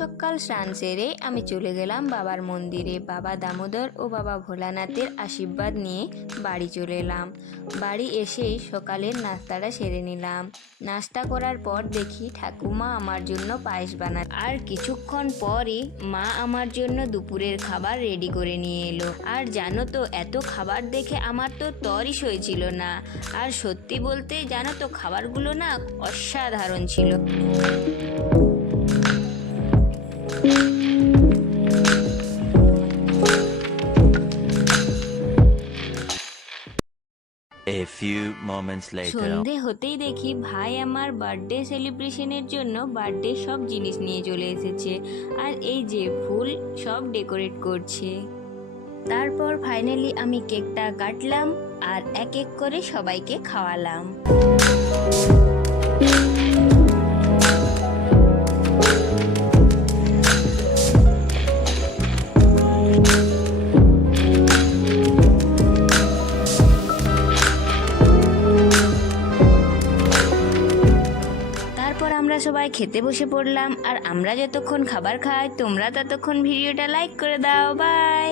সকাল স্নান সেরে আমি চলে গেলাম বাবার মন্দিরে। বাবা দামোদর ও বাবা ভোলানাথের আশীর্বাদ নিয়ে বাড়ি চলে এলাম। বাড়ি এসেই সকালের নাস্তাটা সেরে নিলাম। নাস্তা করার পর দেখি ঠাকুমা আমার জন্য পায়েস বানায়, আর কিছুক্ষণ পরই মা আমার জন্য দুপুরের খাবার রেডি করে নিয়ে এলো। আর জানো তো, এত খাবার দেখে আমার তো তরই সইছিল না। আর সত্যি বলতে জানো তো, খাবারগুলো না অসাধারণ ছিল। A few moments later. সন্ধে হতেই দেখি ভাই আমার বার্থডে সেলিব্রেশনের জন্য বার্থডে সব জিনিস নিয়ে চলে এসেছে, আর এই যে ফুল সব ডেকোরেট করছে। তারপর ফাইনালি আমি কেকটা কাটলাম আর এক এক করে সবাইকে খাওয়ালাম। তারপর আমরা সবাই খেতে বসে পড়লাম, আর আমরা যতক্ষণ খাবার খাই তোমরা ততক্ষণ ভিডিওটা লাইক করে দাও। বাই।